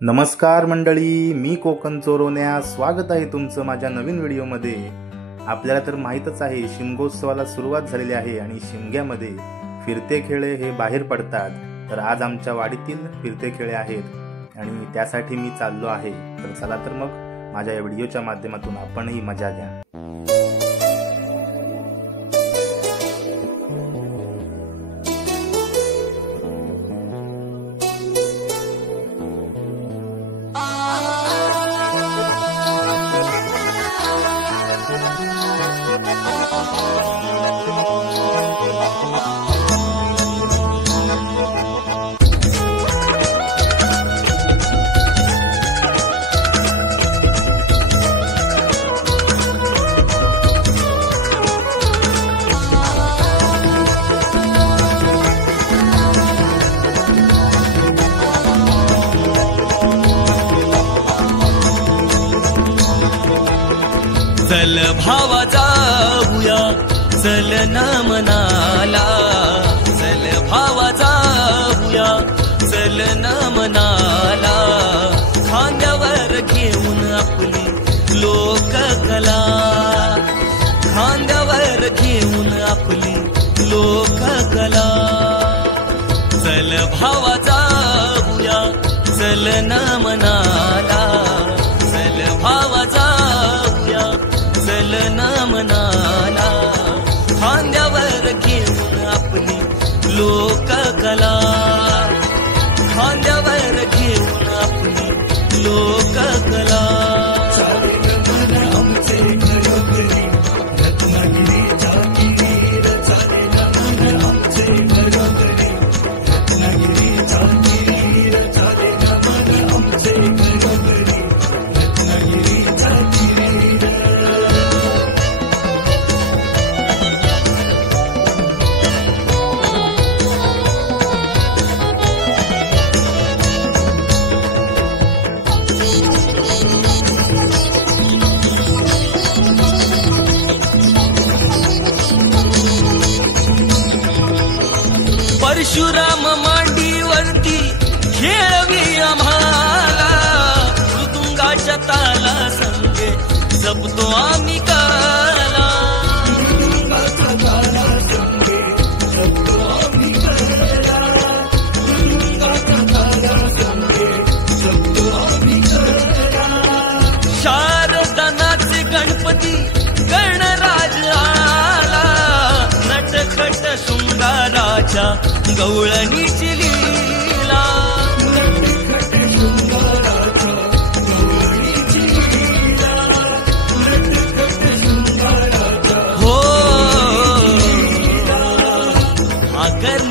नमस्कार मंडळी, मी कोकण चोरवण्या स्वागत आहे तुमचं माझ्या नवीन व्हिडिओमध्ये। आपल्याला तर माहीतच आहे शिमगोत्सवाला सुरुवात झालेली आहे आणि शिमग्यामध्ये फिरते खेळे हे बाहेर पडतात। तर आज आमच्या वाडीतील फिरते खेळे आहेत आणि त्यासाठी मी चाललो आहे। तर चला तर मग माझ्या या व्हिडिओच्या माध्यमातून आपणही मजा घ्या। चल भावा जाऊया, चल ना मनाला, चल भावा जाऊया, चल ना मनाला, खांद्यावर घेऊन आपली लोककला, खांद्यावर घेऊन आपली लोककला। चल भावा जाऊया, चल ना मनाला, चल भावा जाऊया, चल ना मनाला, खांद्यावर घेऊन आपली लोककला, खांद्यावर घेऊन आपली लोककला। परशुराम मांडीवरती खेळवी आम्हाला, मृदुंगाच्या ताला संगे जपतो आम्ही काला, शारदानाचे गणपती गणराज आला, नटखट शृंगाराच्या गवळणीची लीला, हो आगर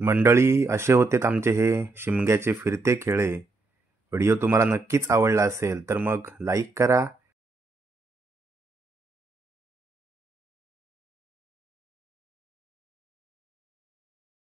मंडळी, असे होतेत आमचे हे शिमग्याचे फिरते खेळे. व्हिडिओ तुम्हाला नक्कीच आवडला असेल तर मग लाईक करा,